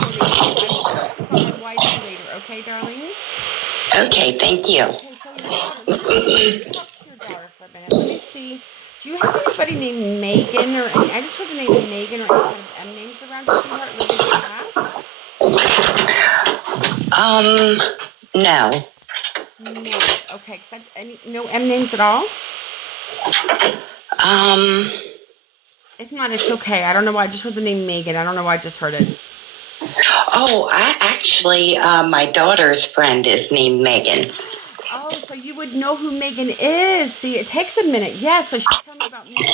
I will post this on my YT later, okay, darling? Okay, thank you. Okay, so your daughter. Let's talk to your daughter for a minute. Let me see. Do you have anybody named Megan or any? I just heard the name Megan or any kind of M names around you, sweetheart. Or did you pass? Um, no. No. Okay, because any no M names at all. Um, If not, it's okay. I don't know why I just heard the name Megan. I don't know why I just heard it. oh, I actually, my daughter's friend is named Megan. Oh, so you would know who Megan is. See, it takes a minute. Yeah, so she's telling me about Megan.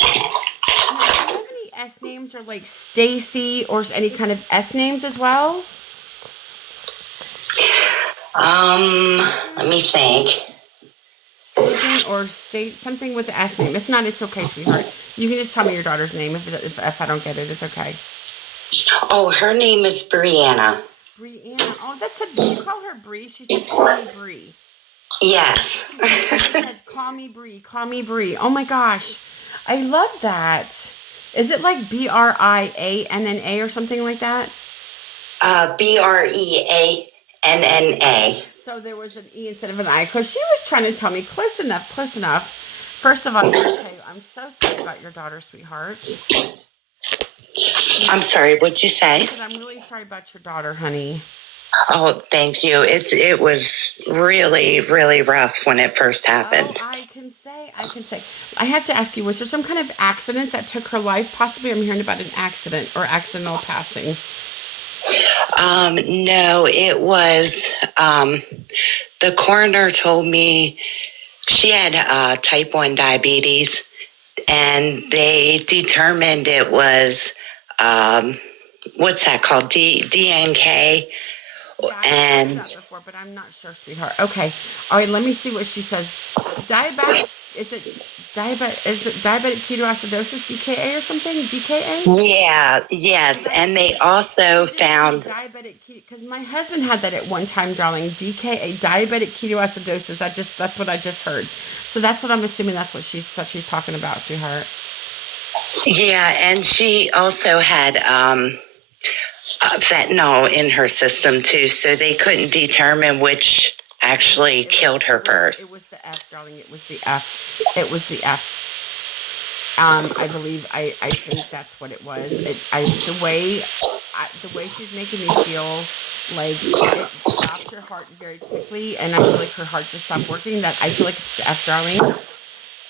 Now, do you have any S names or like Stacy or any kind of S names as well? Let Susan? me think. Susan or state something with the S name. If not, it's okay, sweetheart. You can just tell me your daughter's name. If I don't get it, it's okay. Oh, her name is Brianna. Brianna. Oh, that's a. Did you call her Bree? She said, "Call me Bree." Yes. She says, "Call me Bree. Call me Bree." Oh my gosh, I love that. Is it like Brianna or something like that? Breanna. So there was an E instead of an I because she was trying to tell me close enough, close enough. First of all, I want to tell you, I'm so sorry about your daughter, sweetheart. I'm sorry, what'd you I say? said, I'm really sorry about your daughter, honey. Oh, thank you. It was really, really rough when it first Oh, happened. I can say. I have to ask you, was there some kind of accident that took her life? Possibly, I'm hearing about an accident or accidental passing. No, it was, um, the coroner told me she had type 1 diabetes, and they determined it was, um, what's that called? DNK. Yeah, I've heard And that before, but I'm not sure, sweetheart. Okay. All right, let me see what she says. Diabetic, is it diabetic ketoacidosis, DKA or something? DKA? yeah, Because yes. And they she also just told me found, diabetic keto, because my husband had that at one time, darling. DKA, diabetic ketoacidosis. That's what I just heard. So that's what I'm assuming that's what she's talking about, sweetheart. yeah, and she also had fentanyl in her system too. So they couldn't determine which actually killed her It first. was the F, darling. It was the F. It was the F. I believe I think that's what it was. The way she's making me feel like it stopped her heart very quickly, and I feel like her heart just stopped working. That I feel like it's F, darling.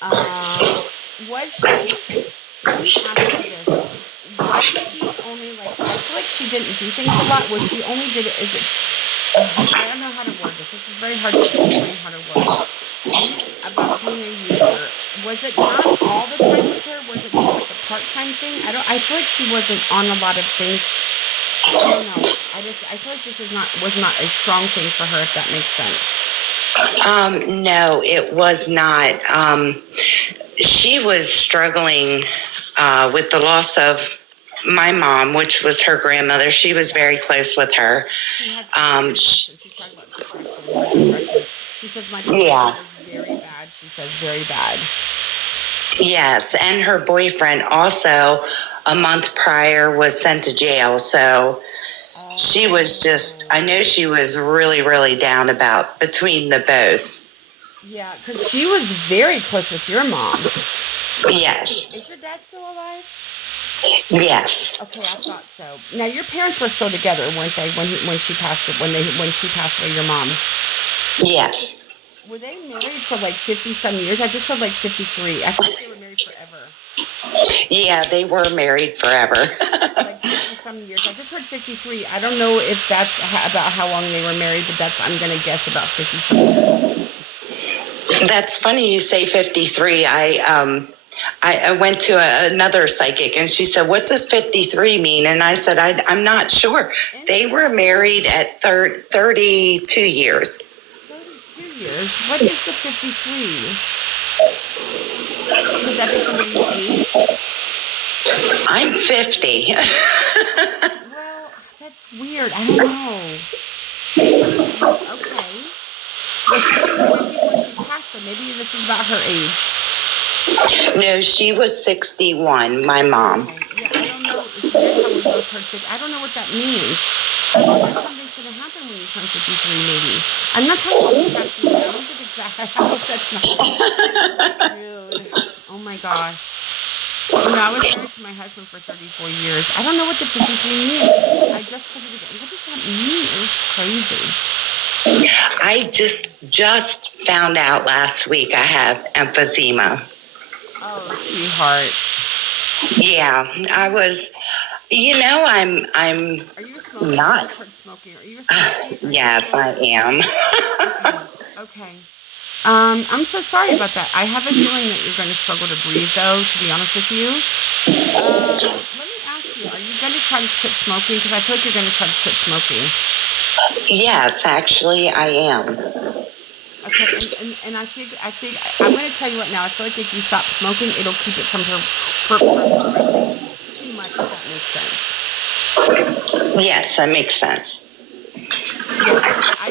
Um, was she? Let me ask you this: was she only like? I feel like she didn't do things a lot. Was she only did it? Is it? I don't know how to word this. This is very hard to explain how to word. About being a user. Was it not all the time with her? Was it just like a part-time thing? I don't. I feel like she wasn't on a lot of things. I don't know. I feel like this is not was not a strong thing for her. If that makes sense. No, it was not. She was struggling with the loss of my mom, which was her grandmother. She was very close with her. She had severe Um, sh- depression. She's talking about depression. Her depression. She says my depression yeah, was very bad. She says very bad. yes. And her boyfriend also, a month prior, was sent to jail. So she was just, I Oh. know she was really, really down about between the both. Yeah, because she was very close with your mom. Is Yes, your dad still alive? yes, Okay, I thought so. Now your parents were still together, weren't they? When she passed away, your mom. yes. Were they married for like 50 some years? I just heard like 53. I feel like they were married forever. Yeah, they were married forever. Like 50 some years. I just heard 53. I don't know if that's about how long they were married, but that's I'm gonna guess about 50 some years. That's funny you say 53. I went to another psychic and she said, "What does 53 mean?" And I said, I'm not sure. They were married Interesting. at 32 years. 32 years. What is the 53? Could that be somebody's age? I'm 50. Well, that's weird. I don't know. 53. Okay. Was she in her 50s when she passed? So maybe this is about her age. No, she was 61, my mom. Okay. Yeah, I don't know. It's weird how we both heard 50. I don't know what that means. I wonder if something's going to happen when you turn 53, maybe. I'm not talking about passing away. I don't think it's that. I hope that's not. Dude. Oh my gosh. I was married to my husband for 34 years. I don't know what the 53 means. I just heard it again. What does that mean? It's crazy. I just found out last week I have emphysema. Oh, sweetheart. Yeah, I was. I'm Are you a smoker? not. I just heard smoking. Are you a smoker? Yes, I am. Okay. I'm so sorry about that. I have a feeling that you're going to struggle to breathe, though, to be honest with you. Let me ask you, are you going to try to quit smoking? Because I feel like you're going to try to quit smoking. Yes, actually, I am. Okay, and I think I'm going to tell you right now. I feel like if you stop smoking, it'll keep it from progressing too much. If that makes sense. Yes, that makes sense. Yeah, I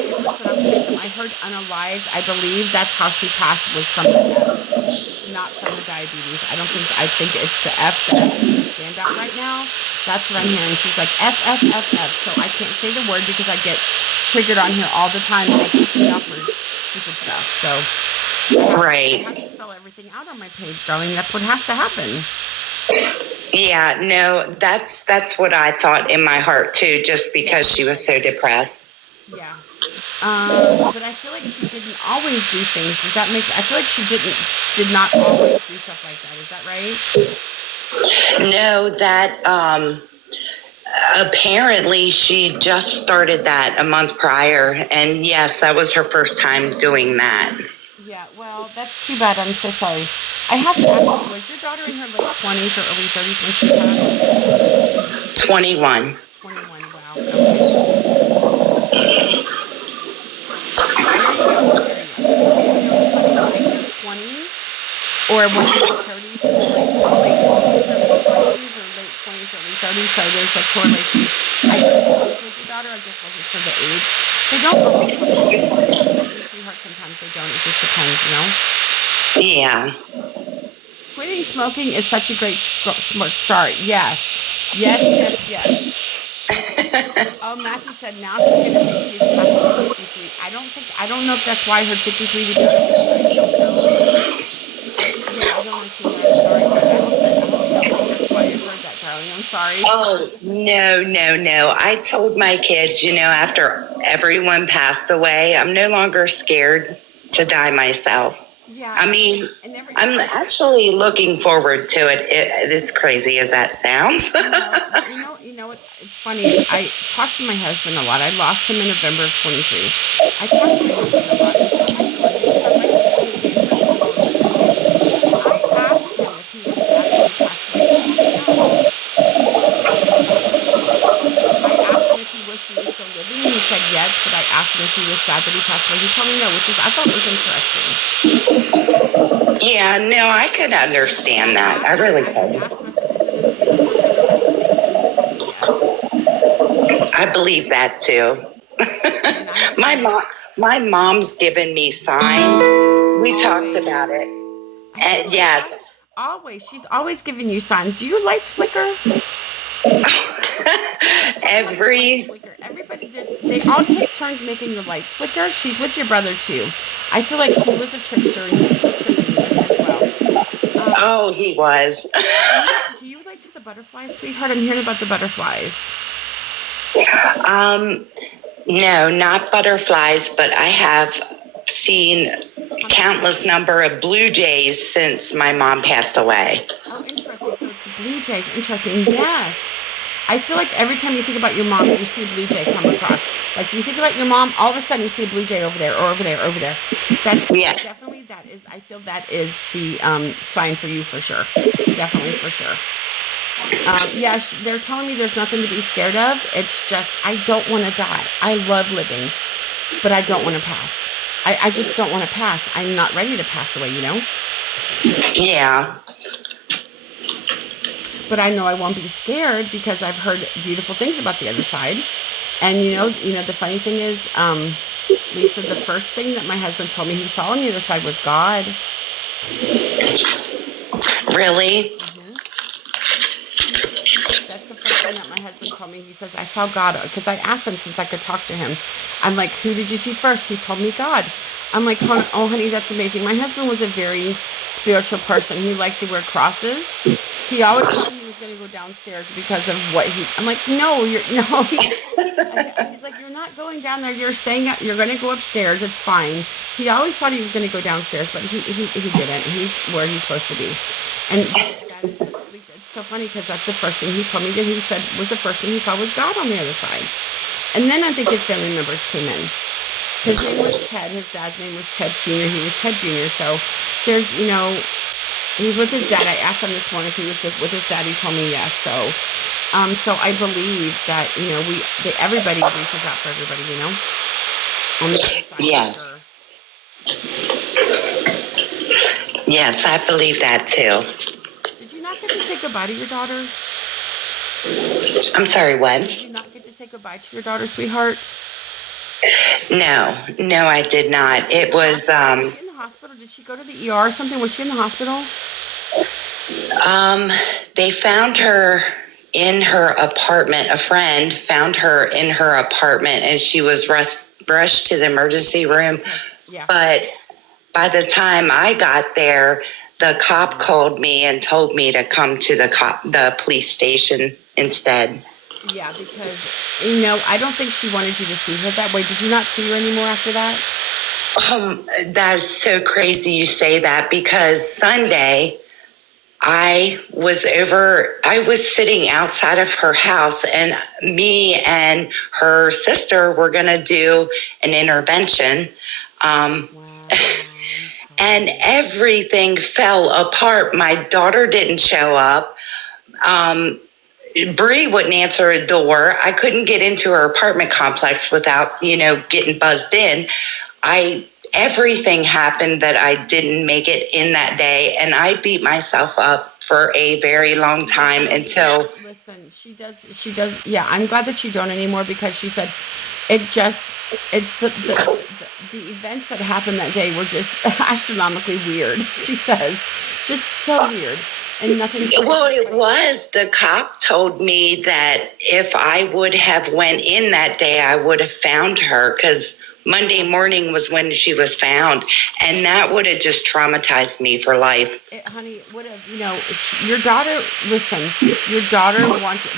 heard unalived. I believe that's how she passed, was from the F, not from the diabetes. I think it's the F. The F is the standout right now. That's what I'm hearing. She's like F, F, F, F. So I can't say the word because I get triggered on here all the time and they kick me off for stupid stuff. So Right. I have to spell everything out on my page, darling. That's what has to happen. Yeah, no, that's what I thought in my heart too, just because she was so depressed. Yeah. But I feel like she didn't always do things. Does that make? I feel like she did not always do stuff like that. Is that right? No, that apparently she just started that a month prior, and yes, that was her first time doing that. Yeah. Well, that's too bad. I'm so sorry. I have to ask you: was your daughter in her late 20s or early 30s when she passed? 21. 21. Wow. Very young. Very young. It's funny when they hit 20s or when they hit 30s, it's like late teens, early 20s, or late 20s, early 30s. So there's a correlation. I heard 20s with your daughter. I just wasn't sure the age. They don't always tell me. Sometimes they do, sweetheart. Sometimes they don't. It just depends, Yeah. Quitting smoking is such a great smart start. Yes. Yes, yes, yes. Oh, Matthew said now she's going to think she's passing 53. I don't know if that's why I heard 53 to be honest with you. I don't know. Yeah, I don't know, sweetheart. I'm sorry. I hope you don't think that's why I heard that, darling. I'm sorry. Oh, no. I told my kids, after everyone passed away, I'm no longer scared to die myself. Yeah. I mean, I'm actually looking forward to it, as crazy as that sounds. You know what? It's funny. I talked to my husband a lot. I lost him in November of 23. I talked to my husband a lot. We perpetually, because I'd like to see his answer if he will listen to me. I asked him if he was sad that he passed away. He told me no. I asked him if he wished he was still living, and he said yes, but I asked him if he was sad that he passed away. He told me no, which I thought was interesting. Yeah, no, I could understand that. I really could. I asked him, I said, is it as beautiful as everybody thinks? And he told me yes. I believe that too. My mom's given me signs. We talked about it. And yes. Always. She's always giving you signs. Do your lights flicker? Everybody, they all take turns making your lights flicker. She's with your brother too. I feel like he was a trickster and he's still tricking you as well. Oh, he was. Do you relate to the butterflies, sweetheart? I'm hearing about the butterflies. No, not butterflies, but I have seen countless number of blue jays since my mom passed away. Oh, interesting. So it's blue jays. Interesting. Yes. I feel like every time you think about your mom, you see a blue jay come across. Like you think about your mom, all of a sudden you see a blue jay over there or over there, over there. That's yes. Definitely I feel that is the sign for you for sure. Definitely for sure. Yeah, they're telling me there's nothing to be scared of. It's just, I don't want to die. I love living, but I don't want to pass. I just don't want to pass. I'm not ready to pass away, Yeah. But I know I won't be scared because I've heard beautiful things about the other side. And the funny thing is, Lisa, the first thing that my husband told me he saw on the other side was God. Really? That's the first thing that my husband told me. He says, I saw God, because I asked him since I could talk to him. I'm like, who did you see first? He told me God. I'm like, oh, honey, that's amazing. My husband was a very spiritual person. He liked to wear crosses. He always thought he was going to go downstairs because of what he. I'm like, no, you're no. He's like, you're not going down there. You're staying up. You're going to go upstairs. It's fine. He always thought he was going to go downstairs, but he didn't. He's where he's supposed to be, and that is it's so funny because that's the first thing he told me that he said was the first thing he saw was God on the other side, and then I think his family members came in. His name was Ted. His dad's name was Ted Senior. He was Ted Junior. So there's he's with his dad. I asked him this morning if he was with his dad. He told me yes. So I believe that everybody reaches out for everybody. On the other side. Yes. Yes, I believe that too. Did you not get to say goodbye to your daughter? I'm sorry, what? Did you not get to say goodbye to your daughter, sweetheart? No, I did not. It was Was she in the hospital? Did she go to the ER or something? Was she in the hospital? They found her in her apartment. A friend found her in her apartment, and she was rushed to the emergency room. Yeah. But by the time I got there, the cop called me and told me to come to the police station instead. Yeah, because, I don't think she wanted you to see her that way. Did you not see her anymore after that? That's so crazy you say that, because Sunday I was sitting outside of her house, and me and her sister were going to do an intervention. Wow. And everything fell apart. My daughter didn't show up. Bree wouldn't answer a door. I couldn't get into her apartment complex without, getting buzzed in. Everything happened that I didn't make it in that day, and I beat myself up for a very long time until. Listen, she does. Yeah, I'm glad that you don't anymore, because she said it's the events that happened that day were just astronomically weird. She says, just so weird. And nothing. Well, it was. The cop told me that if I would have went in that day, I would have found her, because Monday morning was when she was found, and that would have just traumatized me for life. Honey, would have, your daughter. Listen, your daughter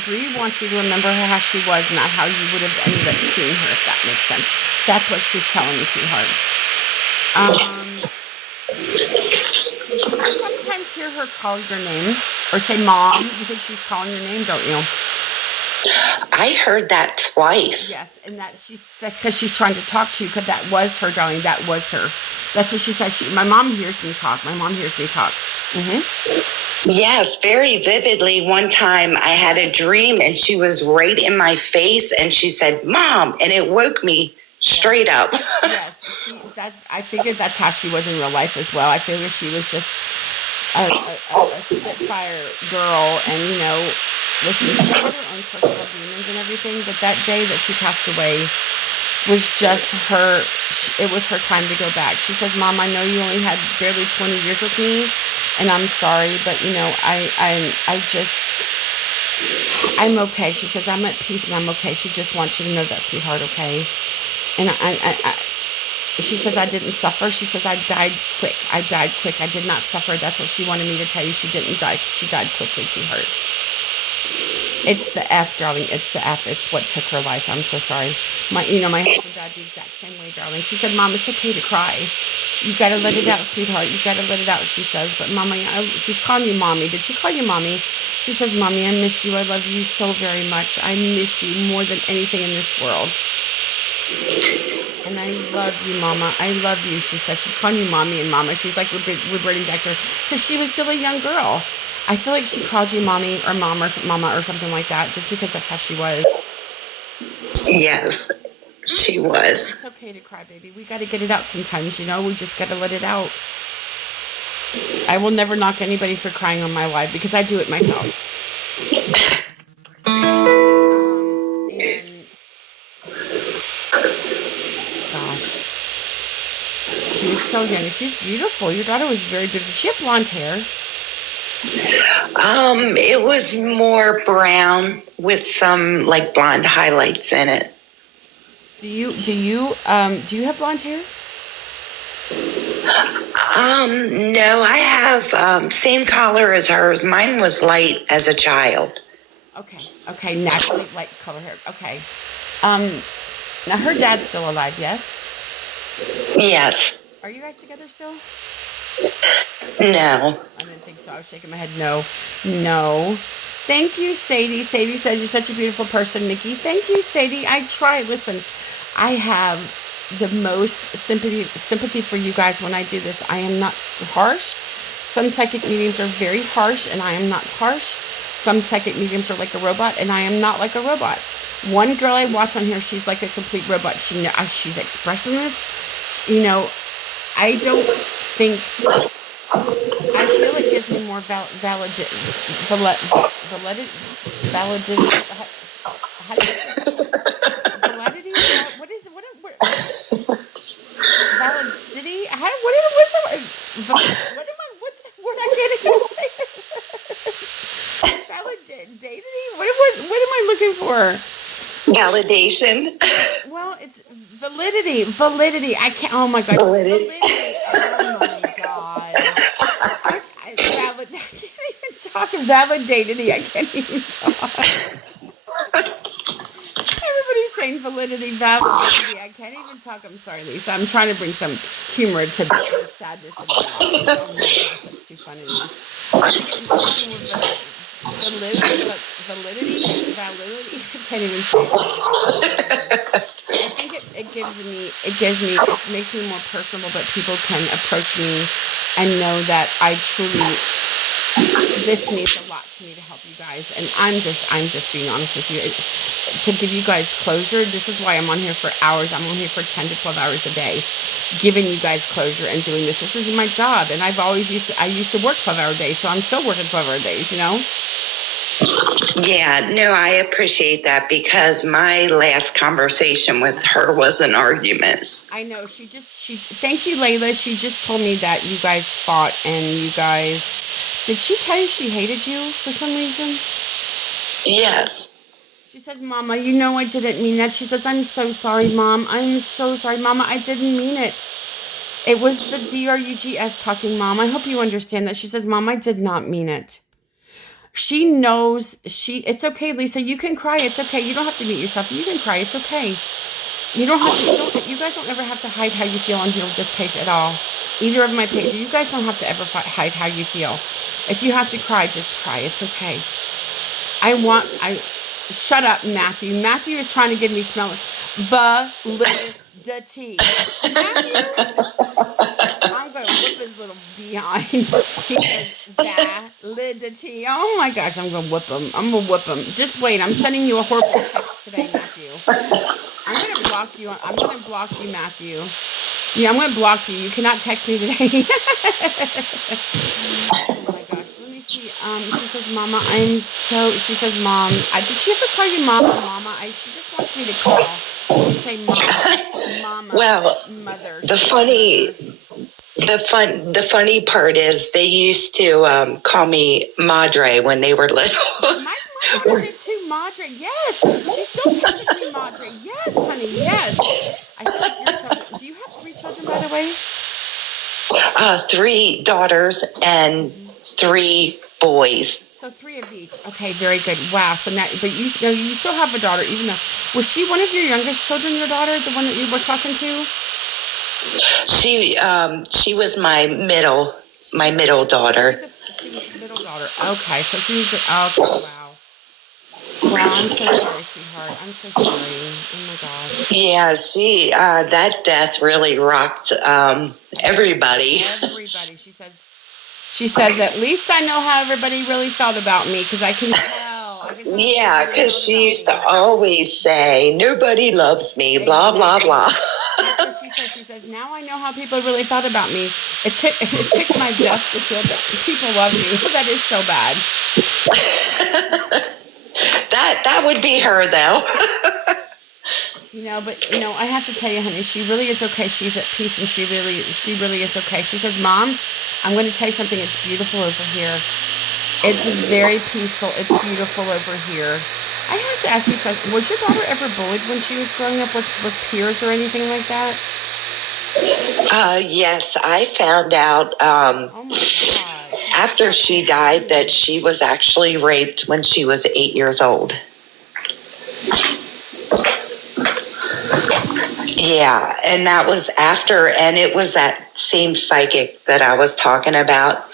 Bree wants you to remember her how she was, not how you would have ended up seeing her. If that makes sense. That's what she's telling me, sweetheart. You sometimes hear her call your name or say mom. You think she's calling your name, don't you? I heard that twice. Yes, and that's because she's trying to talk to you, because that was her, darling. That was her. That's what she says. My mom hears me talk. My mom hears me talk. Mm-hmm. Yes, very vividly. One time I had a dream, and she was right in my face, and she said, "Mom," and it woke me straight up. Yes, I figured that's how she was in real life as well. I figured she was just a spitfire girl, and listen, she had her own personal demons and everything, but that day that she passed away was just her. It was her time to go back. She says, "Mom, I know you only had barely 20 years with me, and I'm sorry, but I'm okay." She says, "I'm at peace and I'm okay." She just wants you to know that, sweetheart, okay? And she says, "I didn't suffer." She says, "I died quick. I died quick. I did not suffer." That's what she wanted me to tell you. She didn't die. She died quickly, sweetheart. It's the F, darling. It's the F. It's what took her life. I'm so sorry. My husband died the exact same way, darling. She said, "Mom, it's okay to cry. You got to let it out, sweetheart. You got to let it out," she says. "But Mommy," she's calling you Mommy. Did she call you Mommy? She says, "Mommy, I miss you. I love you so very much. I miss you more than anything in this world. And I love you, Mama. I love you," she says. She's calling you Mommy and Mama. She's like reverting back to her, because she was still a young girl. I feel like she called you Mommy or Mom or Mama or something like that, just because that's how she was. Yes, she was. It's okay to cry, baby. We got to get it out sometimes, we just got to let it out. I will never knock anybody for crying on my live, because I do it myself. Gosh. She was so young. She's beautiful. Your daughter was very beautiful. She had blonde hair. It was more brown with some like blonde highlights in it. Do you have blonde hair? No, I have same color as hers. Mine was light as a child. Okay, naturally light color hair. Okay. Um, Now her dad's still alive, yes? Yes. Are you guys together still? No. I didn't think so. I was shaking my head. No. No. Thank you, Sadie. Sadie says you're such a beautiful person, Mickey. Thank you, Sadie. I try. Listen, I have the most sympathy for you guys when I do this. I am not harsh. Some psychic mediums are very harsh, and I am not harsh. Some psychic mediums are like a robot, and I am not like a robot. One girl I watch on here, she's like a complete robot. She's expressionless. You know, I don't think. I feel it gives me more validity. How do you say validity? Validity? What am I? What's the word I can't even say? Validity? What am I looking for? Validation. Well, it's validity. Validity. I can't. Oh my god. Validity. Oh my god. I can't even talk. Validity. I can't even talk. Everybody's saying validity, validity. I can't even talk. I'm sorry, Lisa. I'm trying to bring some humor to the sadness of my life. Oh my gosh, that's too funny. I think it's something with validity. I can't even say it. I think it makes me more personable that people can approach me and know that I truly, this means a lot to me to help you guys. And I'm just being honest with you. To give you guys closure, this is why I'm on here for hours. I'm on here for 10 to 12 hours a day, giving you guys closure and doing this. This is my job. And I used to work 12-hour days, so I'm still working 12-hour days, you know? Yeah, no, I appreciate that because my last conversation with her was an argument. I know. Thank you, Layla. She just told me that you guys fought and did she tell you she hated you for some reason? Yes. She says, Mama, you know I didn't mean that. She says, I'm so sorry, Mom. I'm so sorry, Mama. I didn't mean it. It was the DRUGS talking, Mom. I hope you understand that. She says, Mom, I did not mean it. She knows it's okay, Lisa. You can cry. It's okay. You don't have to mute yourself. You can cry. It's okay. You don't have to, you guys don't ever have to hide how you feel on here with this page at all. Either of my pages. You guys don't have to ever hide how you feel. If you have to cry, just cry. It's okay. Shut up, Matthew. Matthew is trying to get me smelling. Validity. Matthew, I'm going to whip his little behind. He says validity. Oh my gosh, I'm going to whip him. I'm going to whip him. Just wait. I'm sending you a horrible text today, Matthew. I'm going to block you. I'm going to block you, Matthew. Yeah, I'm going to block you. You cannot text me today. Oh my gosh. Let me see. She says, Mama, she says, Mom, did she ever call you Mama? Mama, she just wants me to call. You say Mama, Well, Mother. the funny part is they used to call me Madre when they were little. My daughter did too, Madre. Yes, she still touches me, Madre. Yes, honey. Yes. I feel like your children. Do you have 3 children, by the way? 3 daughters and 3 boys. So 3 of each. Okay, very good. Wow. So now, but you still have a daughter, even though was she one of your youngest children? Your daughter, the one that you were talking to? She was my middle daughter. She was the middle daughter. Okay, so she was. Okay, wow. Wow, I'm so sorry, sweetheart. I'm so sorry. Oh my gosh. Yeah, that death really rocked everybody. Everybody. She says, at least I know how everybody really felt about me because I can tell. Yeah, because she used to always say, nobody loves me, blah, blah, blah. That's what she says. She says, now I know how people really felt about me. It took my death to feel that people love me. That is so bad. That would be her, though. But I have to tell you, honey, she really is okay. She's at peace, and she really is okay. She says, Mom, I'm going to tell you something. It's beautiful over here. It's very peaceful. It's beautiful over here. I have to ask you something. Was your daughter ever bullied when she was growing up with peers or anything like that? Yes, I found out Oh my gosh. I'm after so she died that sorry. she was actually raped when she was 8 years old. Yeah, and that was after, and it was that same psychic that I was talking about.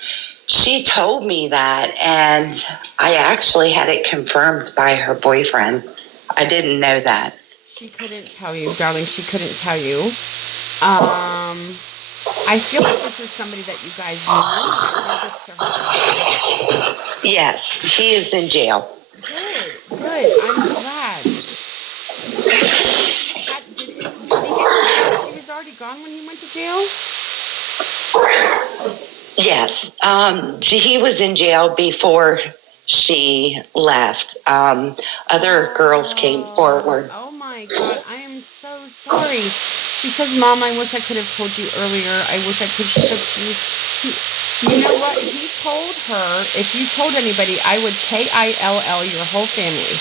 She told me that, and I actually had it confirmed by her boyfriend. I didn't know that. She couldn't tell you, darling. She couldn't tell you. Um, I feel like this is somebody that you guys knew that did this to her. Yes, he is in jail. Good, good. I'm glad. Did he get out when she was already gone when he went to jail? Yes, he was in jail before she left. Other girls came Oh, forward. oh my God. I am so sorry. She says, Mom, I wish I could have told you earlier. I wish I could. She said you know what? He told her, if you told anybody, I would KILL your whole family.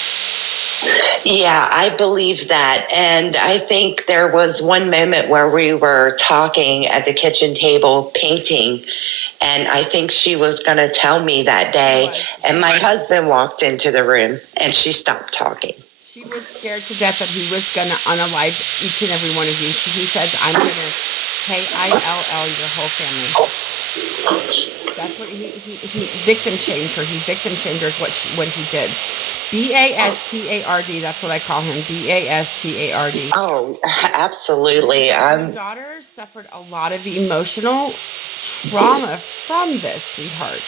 Yeah, I believe that. And I think there was one moment where we were talking at the kitchen table painting, and I think she was going to tell me that She day. was. And She my was. husband walked into the room and she stopped talking. She was scared to death that he was going to unalive each and every one of you. He says, I'm going to KILL your whole family. That's what he victim shamed her. He victim shamed her is what he did. BASTARD. That's what I call him. BASTARD. Oh, absolutely. Your daughter suffered a lot of emotional trauma from this, sweetheart.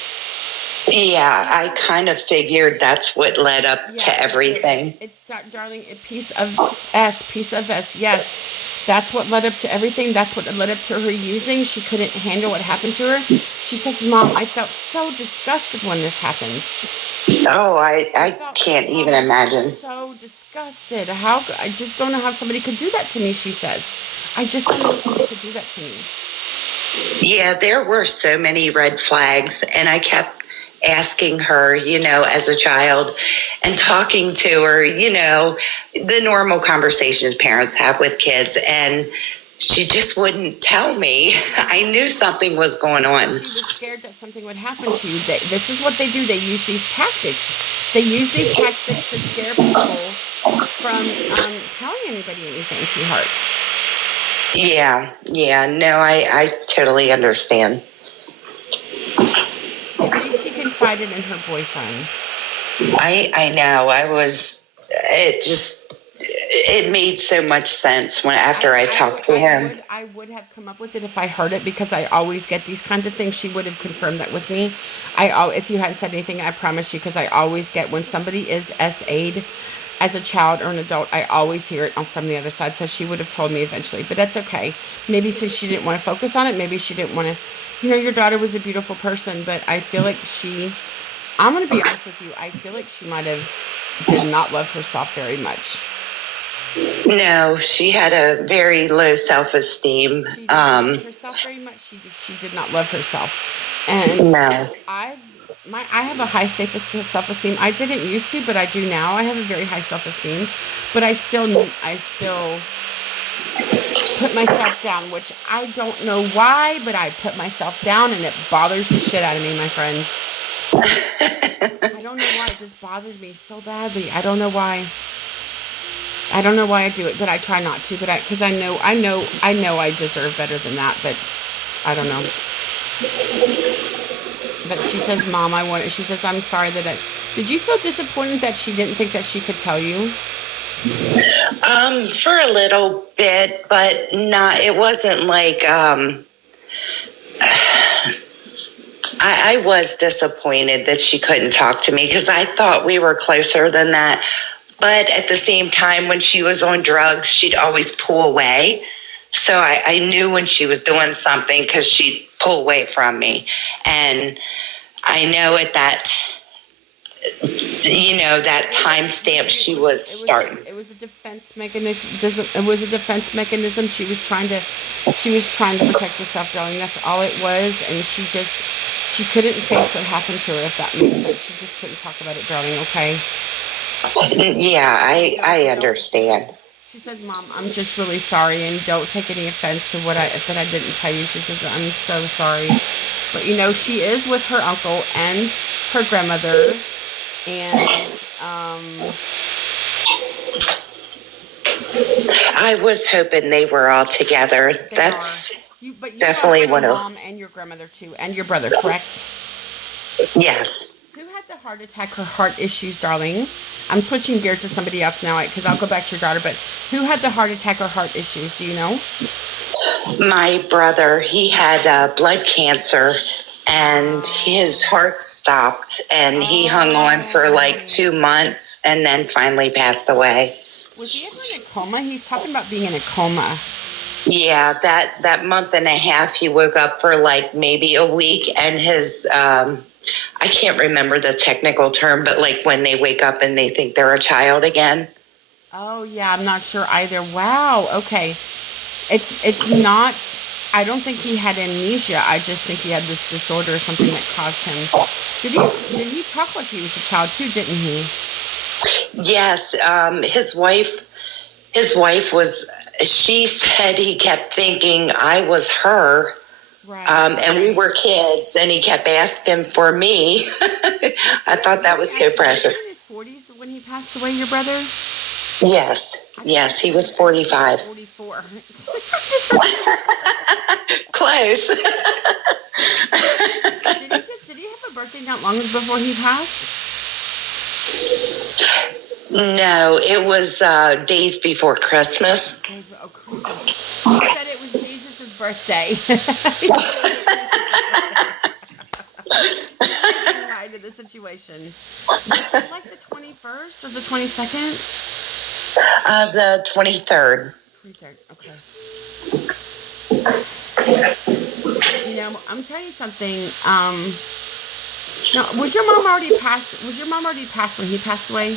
Yeah, She I suffered. kind of figured that's what led up Yeah, to it did. everything. Darling, a piece of S. Yes, that's what led up to everything. That's what led up to her using. She couldn't handle what happened to her. She says, "Mom, I felt so disgusted when this happened. Oh, I I felt, can't even Mom, I felt imagine. so disgusted. I just don't know how somebody could do that to me." She says, "I just don't know how somebody could do that to me." Yeah, there were so many red flags, and I kept asking her, as a child and talking to her, the normal conversations parents have with kids, and she just wouldn't tell me. I knew something was going on. She was scared that something would happen to you. This is what they do. They use these tactics. They use these tactics to scare people from telling anybody anything, sweetheart. Yeah, yeah, no, I totally understand. At least she confided in her boyfriend. I know. It made so much sense when after I talked to him. I would have come up with it if I heard it because I always get these kinds of things. She would have confirmed that with me. If you hadn't said anything, I promise you, because I always get when somebody is SA'd as a child or an adult, I always hear it from the other side. So she would have told me eventually, but that's okay. Maybe since she didn't want to focus on it, maybe she didn't want to. Your daughter was a beautiful person, but I feel like I'm going to be honest with you. I feel like she might have did not love herself very much. No, she had a very low self-esteem. She didn't love herself very much. She did not love herself. And No. I have a high self-esteem. I didn't used to, but I do now. I have a very high self-esteem, but I still put myself down, which I don't know why, but I put myself down and it bothers the shit out of me, my friend. I don't know why. It just bothers me so badly. I don't know why. I don't know why I do it, but I try not to. But because I know I deserve better than that. But I don't know. But she says, "Mom, I want it." She says, "I'm sorry that I." Did you feel disappointed that she didn't think that she could tell you? For a little bit, but not. It wasn't like I was disappointed that she couldn't talk to me because I thought we were closer than that. But at the same time, when she was on drugs, she'd always pull away. So I knew when she was doing something because she'd pull away from me. And I know at that timestamp she was starting. It was a defense mechanism. It was a defense mechanism. She was trying to protect herself, darling. That's all it was. And She couldn't face what happened to her, if that makes sense. She just couldn't talk about it, darling, okay? Yeah, I Don't. understand. She says, Mom, I'm just really sorry, and don't take any offense to that I didn't tell you. She says, I'm so sorry. But, she is with her uncle and her grandmother, and, I was hoping they were all together. they That's are. But you have definitely your one of, mom and your grandmother, too, and your brother, correct? yes. Who had the heart attack or heart issues, darling? I'm switching gears to somebody else now because I'll go back to your daughter, but who had the heart attack or heart issues? Do you know? My brother, he had blood cancer and his heart stopped and he hung on for like 2 months and then finally passed away. Was he ever in a coma? He's talking about being in a coma. Yeah, that month and a half, he woke up for like maybe a week, and his I can't remember the technical term, but like when they wake up and they think they're a child again. Oh yeah, I'm not sure either. Wow. Okay. It's not. I don't think he had amnesia. I just think he had this disorder or something that caused him. Did he talk like he was a child too? Didn't he? Yes, his wife was. She said he kept thinking I was her. Right. And we were kids, and he kept asking for me. I thought that was so precious. Was he in his 40s when he passed away, your brother? Yes, he was 45. 44. Close. Did he have a birthday not long before he passed? No, it was days before Christmas. Oh, Christmas. He said it was Jesus' birthday. Right to the situation. Was it like the 21st or the 22nd? The 23rd. 23rd, okay. I'm telling you something. No, was your mom already passed? Was your mom already passed when he passed away?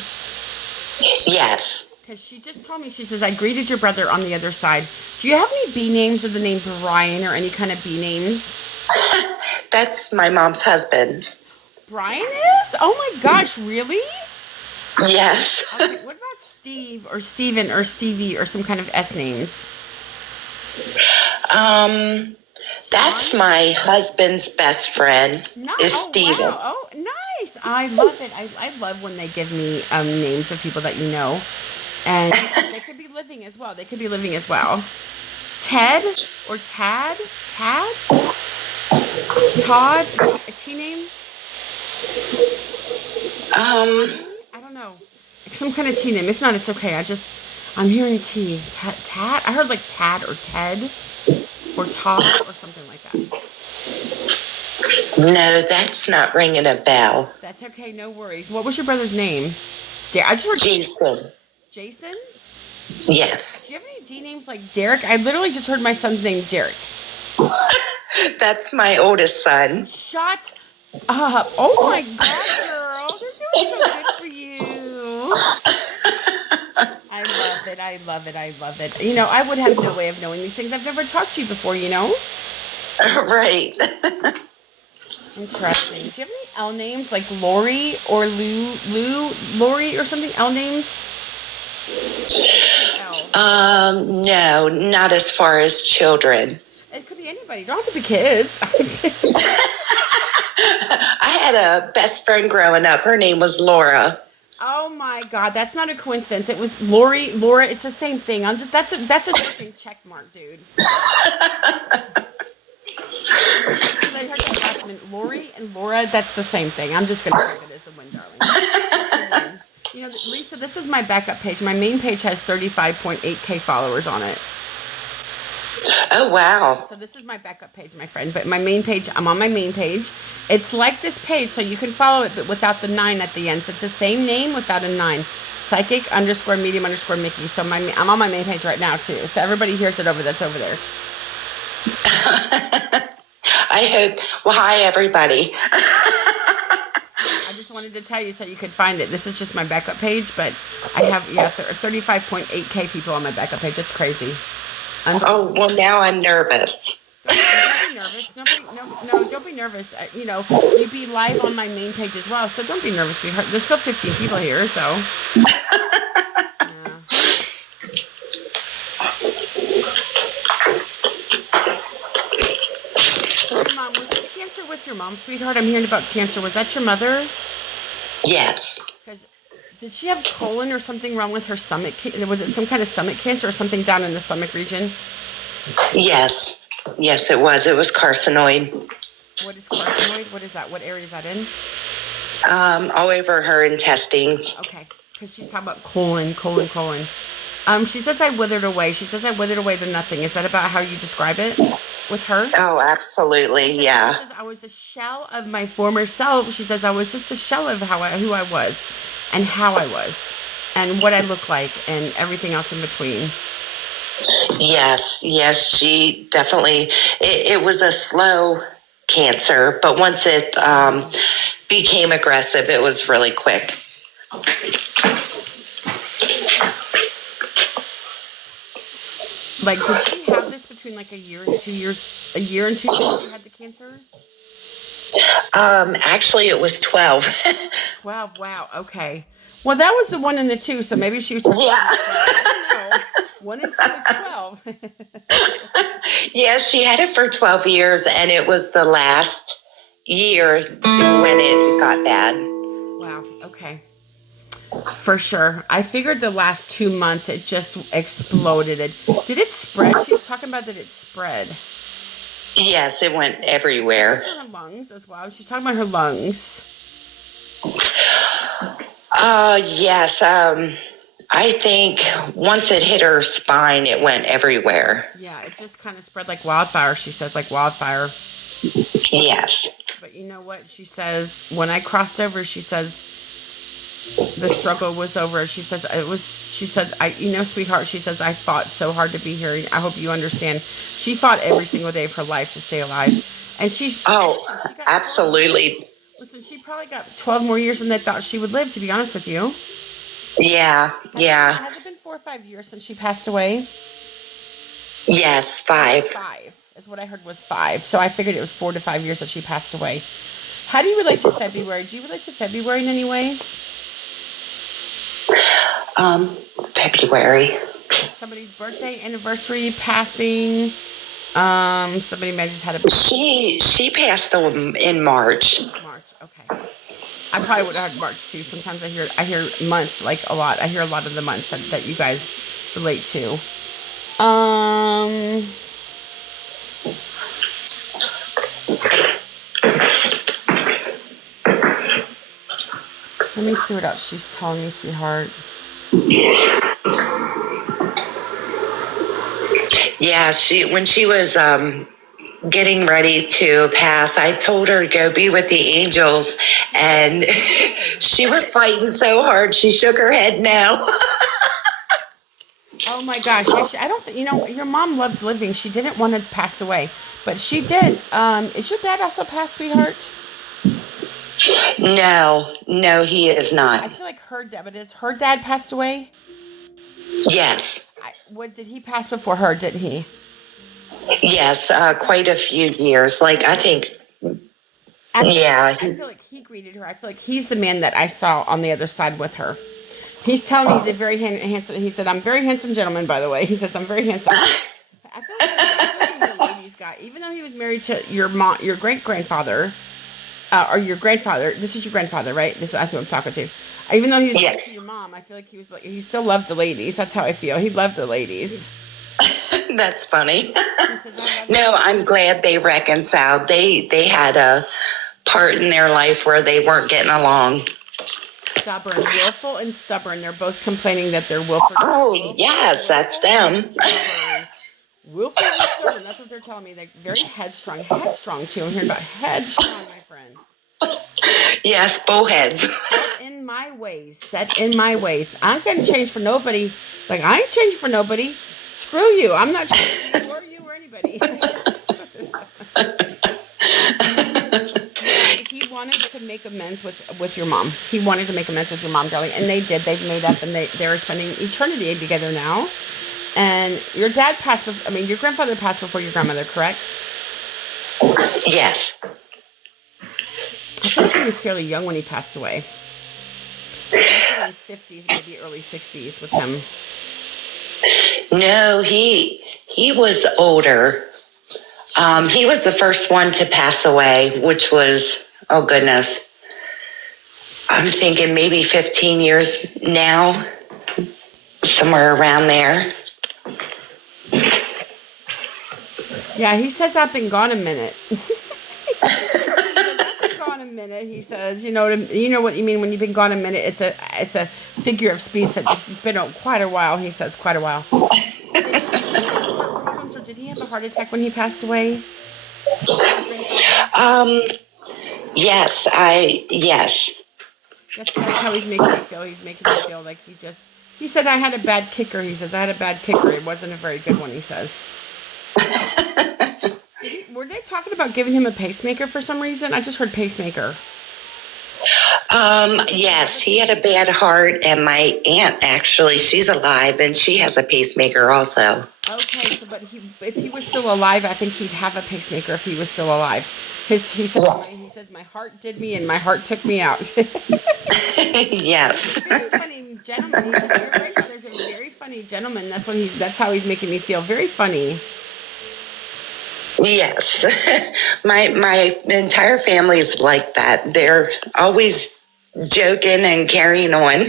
Yes. Because she just told me, she says, I greeted your brother on the other side. Do you have any B names or the name Brian or any kind of B names? That's my mom's husband. Brian is? Oh my gosh, really? Yes. Okay, what about Steve or Steven or Stevie or some kind of S names? That's my husband's best friend. Is Steven. Wow. Oh, nice. I love it. I love when they give me names of people that you know. And they could be living as well. Ted or Tad? Tad? Todd? A T name? I don't know. Some kind of T name. If not, it's okay. I'm hearing T. Tad? I heard like Tad or Ted or Todd or something like that. No, that's not ringing a bell. That's okay. No worries. What was your brother's name? I just heard Jason. Jason? Yes. Do you have any D names like Derek? I literally just heard my son's name, Derek. That's my oldest son. Shut up. Oh my God, girl. They're doing so good for you. I love it. I would have no way of knowing these things. I've never talked to you before, Right. Interesting. Do you have any L names like Lori or Lori or something? L names? No, not as far as children. It could be anybody. You don't have to be kids. I had a best friend growing up. Her name was Laura. Oh my God, that's not a coincidence. It was Laura. It's the same thing. That's a fucking check mark, dude. Because I heard that last minute. Lori and Laura, that's the same thing. I'm just gonna take it as a win, darling. Lisa, this is my backup page. My main page has 35.8K followers on it. Oh, wow. So this is my backup page, my friend. But my main page, I'm on my main page. It's like this page, so you can follow it, but without the 9 at the end. So it's the same name without a 9. Psychic_medium_Mickey. So I'm on my main page right now, too. So everybody hears it that's over there. I hope. Well, hi, everybody. I just wanted to tell you so you could find it. This is just my backup page, but I have 35.8K people on my backup page. It's crazy. Oh, well, now I'm nervous. Don't be nervous. Don't be nervous. You'd be live on my main page as well, so don't be nervous, sweetheart. There's still 15 people here, so yeah. So your mom, was it cancer with your mom, sweetheart? I'm hearing about cancer. Was that your mother? Yes. Because did she have colon or something wrong with her stomach? Was it some kind of stomach cancer or something down in the stomach region? Yes. Yes, it was. It was carcinoid. What is carcinoid? What is that? What area is that in? All over her intestines. Okay, because she's talking about colon. She says I withered away. She says I withered away to nothing. Is that about how you describe it with her? Oh, absolutely. Yeah. She says I was a shell of my former self. She says I was just a shell of who I was and how I was and what I look like and everything else in between. Yes. She definitely, it was a slow cancer, but once it became aggressive, it was really quick. Like, did she have this between like a year and 2 years? A year and 2 years she had the cancer? Actually, it was 12. 12. Wow. Okay. Well, that was the 1 and the 2, so maybe she was. Yeah. I don't know. 1 and 2 is 12. Yeah, she had it for 12 years, and it was the last year when it got bad. Wow. Okay. For sure. I figured the last 2 months it just exploded. Did it spread? She's talking about that it spread. Yes, it went everywhere. Her lungs as well. She's talking about her lungs. Yes. I think once it hit her spine, it went everywhere. Yeah, it just kind of spread like wildfire. She says like wildfire. Yes. But you know what? She says when I crossed over, she says the struggle was over. She says sweetheart, she says, I fought so hard to be here. I hope you understand. She fought every single day of her life to stay alive. And she got absolutely. Listen, she probably got 12 more years than they thought she would live, to be honest with you. Yeah. Has it been 4 or 5 years since she passed away? Yes, 5. 5 is what I heard was 5. So I figured it was 4 to 5 years that she passed away. How do you relate to February? Do you relate to February in any way? February. Somebody's birthday, anniversary, passing. Somebody may have just had a. She passed in March. March, okay. I probably would have had March too. Sometimes I hear months like a lot. I hear a lot of the months that you guys relate to. Let me see what else she's telling me, sweetheart. Yeah, when she was getting ready to pass, I told her to go be with the angels, and she was fighting so hard she shook her head no. Oh my gosh! I don't. Your mom loved living. She didn't want to pass away, but she did. Is your dad also passed, sweetheart? No, he is not. I feel like her dad passed away? Yes. Did he pass before her, didn't he? Yes, quite a few years. Like, I think, I feel like he greeted her. I feel like he's the man that I saw on the other side with her. He's telling me he's a very handsome, he said, I'm a very handsome gentleman, by the way. He says, I'm very handsome. I feel like he's a ladies guy. Even though he was married to your great-grandfather, or your grandfather, this is your grandfather, right? This is who I'm talking to. Even though he was married to your mom, I feel like he still loved the ladies. That's how I feel. He loved the ladies. That's funny. No, I'm glad they reconciled. They had a part in their life where they weren't getting along. Stubborn, willful and stubborn. They're both complaining that they're willful. Oh, yes, that's them. Willful and stubborn. That's what they're telling me. They're very headstrong too. I'm hearing about headstrong, my friend. Yes, bowheads. Set in my ways. I'm going to change for nobody. Like, I ain't changing for nobody. Screw you. I'm not changing for you or anybody. He wanted to make amends with your mom. He wanted to make amends with your mom, darling. And they did. They've made up, and they're spending eternity together now. And your grandfather passed before your grandmother, correct? Yes. I think he was fairly young when he passed away. In 50s, maybe early 60s with him. No, he was older. He was the first one to pass away, which was, oh goodness, I'm thinking maybe 15 years now, somewhere around there. Yeah, he says I've been gone a minute. Gone a minute, he says. You know what you mean when you've been gone a minute. It's a figure of speech that you've been on quite a while. He says quite a while. Did he have heart problems, or did he have a heart attack when he passed away? Yes, yes. That's how he's making me feel. He's making me feel like he said I had a bad kicker. He says I had a bad kicker. It wasn't a very good one, he says. Were they talking about giving him a pacemaker for some reason? I just heard pacemaker. Yes, he had a bad heart, and my aunt, actually, she's alive, and she has a pacemaker also. Okay, so if he was still alive, I think he'd have a pacemaker if he was still alive. He said my heart did me, and my heart took me out. Yes. Very funny gentleman. He's a very, there's a very funny gentleman. That's how he's making me feel. Very funny. Yes. My entire family is like that. They're always joking and carrying on.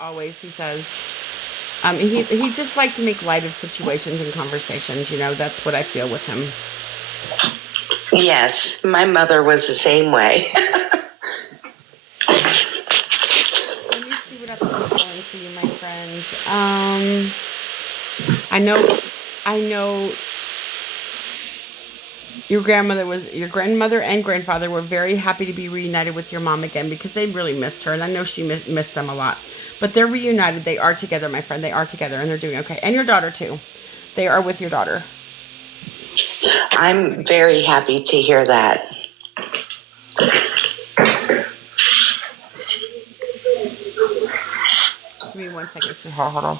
Always, he says. He just liked to make light of situations and conversations. That's what I feel with him. Yes, my mother was the same way. Let me see what else I'm calling for you, my friend. I know your grandmother and grandfather were very happy to be reunited with your mom again because they really missed her, and I know she missed them a lot. But they're reunited. They are together, my friend. They are together, and they're doing okay. And your daughter, too. They are with your daughter. I'm very happy to hear that. Give me 1 second, sweetheart. Hold on.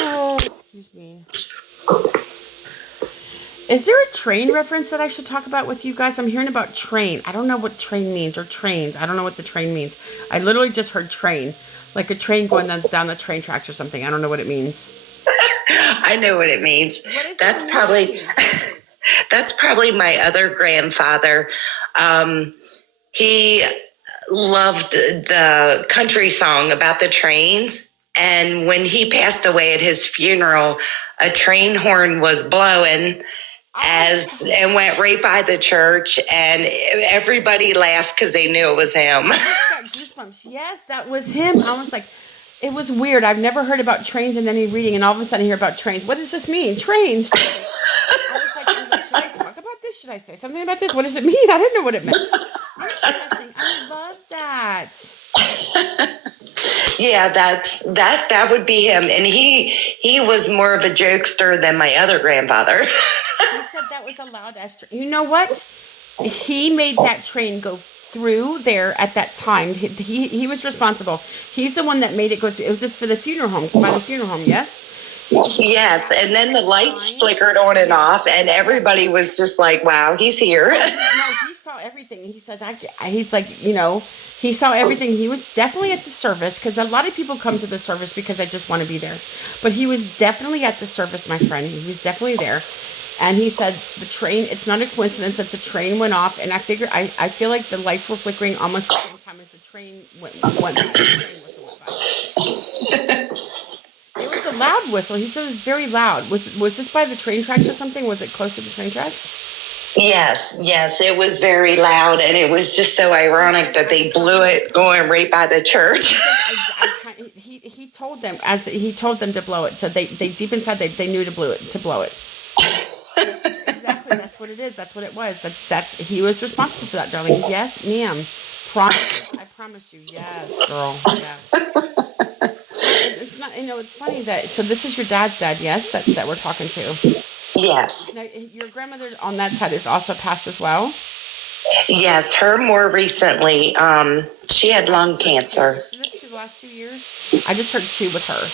Oh, excuse me. Is there a train reference that I should talk about with you guys? I'm hearing about train. I don't know what train means, or trains. I don't know what the train means. I literally just heard train. Like a train going down the train tracks or something. I don't know what it means. I know what it means. That's probably my other grandfather. He loved the country song about the trains. And when he passed away at his funeral, a train horn was blowing and went right by the church, and everybody laughed because they knew it was him. I got goosebumps. Yes, that was him. I was like, it was weird. I've never heard about trains and any reading, and all of a sudden I hear about trains. What does this mean? Trains. I was like, should I talk about this? Should I say something about this? What does it mean? I didn't know what it meant. Interesting. I love that. Yeah, that would be him. And he was more of a jokester than my other grandfather. He said that was a loud ass train. You know what? He made that train go through there at that time. He was responsible. He's the one that made it go through. It was for the funeral home, by the funeral home, yes? Yes, and then the lights flickered on and off, and everybody was just like, wow, he's here. No, he saw everything. He says, he's like, he saw everything. He was definitely at the service, because a lot of people come to the service because they just want to be there. But he was definitely at the service, my friend. He was definitely there. And he said the train, it's not a coincidence that the train went off. And I feel like the lights were flickering almost at the same time as the train went by. The train whistle went by. It was a loud whistle. He said it was very loud. Was this by the train tracks or something? Was it close to the train tracks? Yes, it was very loud, and it was just so ironic that they blew it going right by the church. He told them to blow it. So they deep inside they knew to blow it. Exactly, that's what it is. That's what it was. That's he was responsible for that, darling. Yes, ma'am. I promise you. Yes, girl. Yes. It's not. It's funny that. So this is your dad's dad. Yes, that we're talking to. Yes. Now, your grandmother on that side is also passed as well? Yes, her more recently. She had lung cancer. She lived the last 2 years? I just heard 2 with her.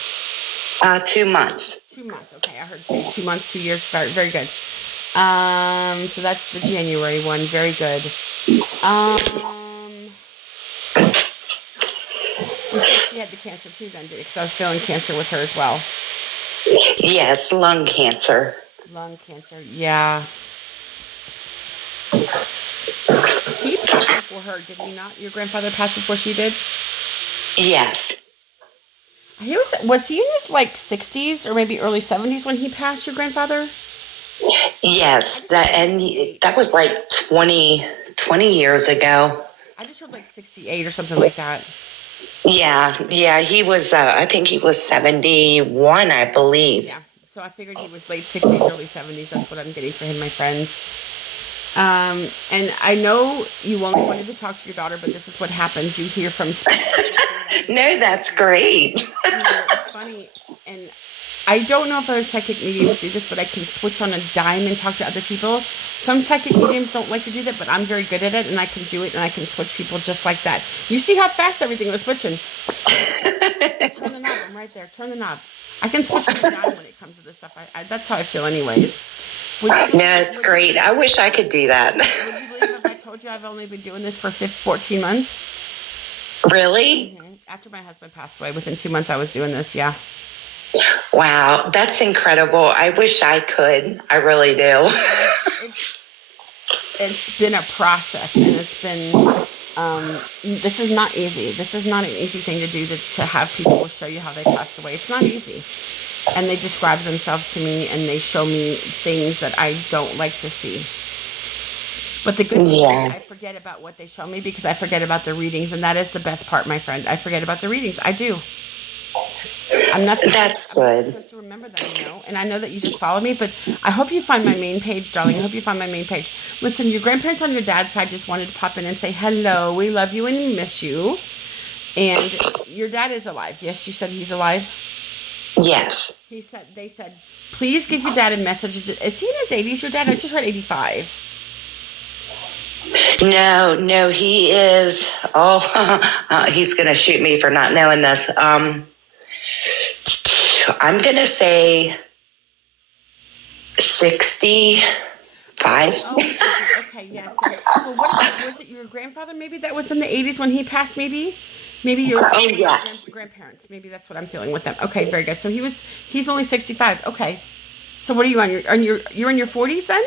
2 months. 2 months. Okay, I heard 2 months, 2 years. Very, very good. So that's the January one. Very good. Um, you said she had the cancer too, then, did it? Because I was feeling cancer with her as well. Yes, lung cancer. Lung cancer. Yeah. He passed before her, did he not? Your grandfather passed before she did? Yes. Was he in his like 60s or maybe early 70s when he passed, your grandfather? I Yes, just that heard and 68. that was like 20 years ago. I just heard like 68 or something like that. Yeah, he was. I think he was 71, I believe. Yeah. So I figured he was late 60s, early 70s. That's what I'm getting for him, my friend. And I know you only wanted to talk to your daughter, but this is what happens. You hear from spirits. You hear that this is No, that's great. it's funny. And I don't know if other psychic mediums do this, but I can switch on a dime and talk to other people. Some psychic mediums don't like to do that, but I'm very good at it, and I can do it, and I can switch people just like that. You see how fast everything was switching? Turn the knob. I'm right there. Turn the knob. I can switch the dime when it comes to this stuff. That's how I feel, anyways. No, it's great. I wish I could do that. Would you believe if I told you I've only been doing this for 14 months? Really? After my husband passed away, within 2 months, I was doing this. Yeah. Wow, that's incredible. I wish I could. I really do. It's been a process, and it's been this is not easy. This is not an easy thing to do, to have people show you how they passed away. It's not easy, and they describe themselves to me, and they show me things that I don't like to see. But the good thing is Yeah, I forget about what they show me because I forget about the readings, and that is the best part, my friend. I forget about the readings. I do. that's I'm not good. supposed to remember them. And I know that you just follow me, but I hope you find my main page, darling. I hope you find my main page. Listen, your grandparents on your dad's side just wanted to pop in and say hello. We love you and we miss you. And your dad is alive. Yes, you said he's alive. Yes. They said, please give your dad a message. Is he in his 80s? Your dad? I just heard 85. No, he is. Oh, he's going to shoot me for not knowing this. I'm going to say 65. Oh, okay, yes. So what was it? Your grandfather? Maybe that was in the 80s when he passed. Maybe your Oh, yes. grandparents. Maybe that's what I'm feeling with them. Okay, very good. So he's only 65. Okay. So what are you you're in your 40s then?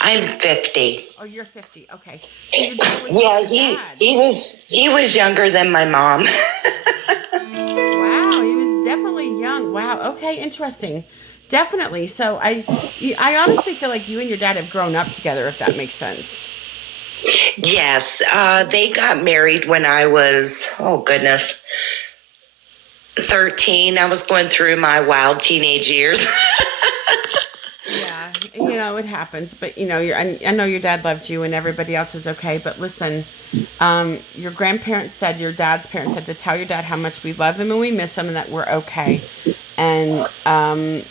I'm 50. Oh, you're 50. Okay. So your dad was Yeah, your dad. he was younger than my mom. Wow, he was definitely young. Wow. Okay, interesting. Definitely. So I honestly feel like you and your dad have grown up together, if that makes sense. Yes, they got married when I was, oh goodness, 13. I was going through my wild teenage years. Yeah, it happens, but I know your dad loved you and everybody else is okay. But listen, your your dad's parents said to tell your dad how much we love him and we miss him and that we're okay. And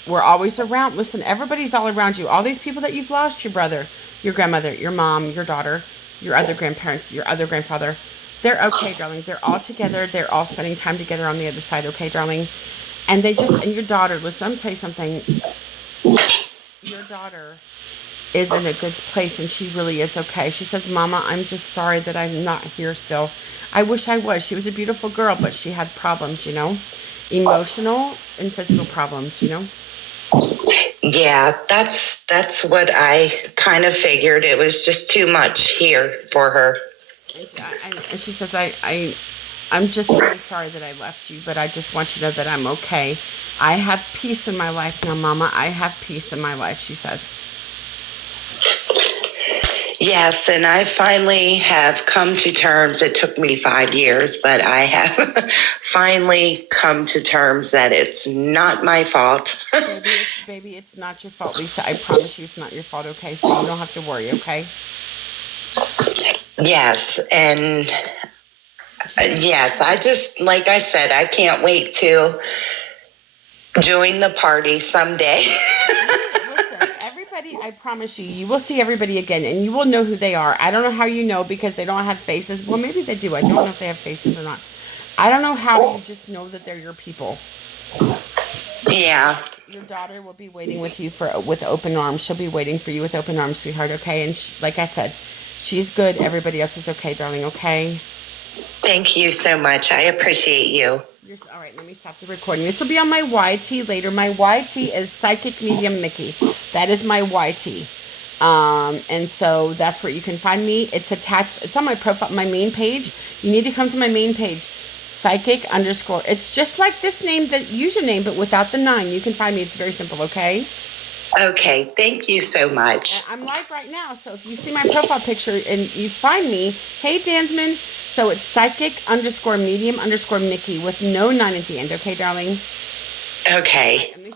we're always around. Listen, everybody's all around you. All these people that you've lost, your brother, your grandmother, your mom, your daughter, your other grandparents, your other grandfather, they're okay, darling. They're all together. They're all spending time together on the other side, okay, darling? And your daughter, listen, I'm going to tell you something. Your daughter is in a good place and she really is okay. She says, Mama, I'm just sorry that I'm not here still. I wish I was. She was a beautiful girl, but she had problems, emotional and physical problems. Yeah, that's what I kind of figured. It was just too much here for her. And she says, I'm just really sorry that I left you, but I just want you to know that I'm okay. I have peace in my life now, Mama. I have peace in my life, she says. Yes, and I finally have come to terms. It took me 5 years, but I have finally come to terms that it's not my fault. Baby, it's not your fault, Lisa. I promise you it's not your fault, okay? So you don't have to worry, okay? Yes, and yes, I just, like I said, I can't wait to join the party someday. Listen, everybody, I promise you will see everybody again and you will know who they are. I don't know how you know because they don't have faces. Well, maybe they do. I don't know if they have faces or not. I don't know how you just know that they're your people. Yeah. Your daughter will be waiting with you with open arms. She'll be waiting for you with open arms, sweetheart. Okay, and like I said, she's good. Everybody else is okay, darling. Okay. Thank you so much. I appreciate you. All right, let me stop the recording. This will be on my YT later. My YT is Psychic Medium Mickey. That is my YT. And so that's where you can find me. It's attached. It's on my profile, my main page. You need to come to my main page. Psychic _ It's just like this name, the username, but without the 9. You can find me. It's very simple, okay? Okay, thank you so much. I'm live right now, so if you see my profile picture and you find me, hey, Dansman. So it's Psychic _ Medium _ Mickey with no 9 at the end, okay, darling? Okay. Right, let me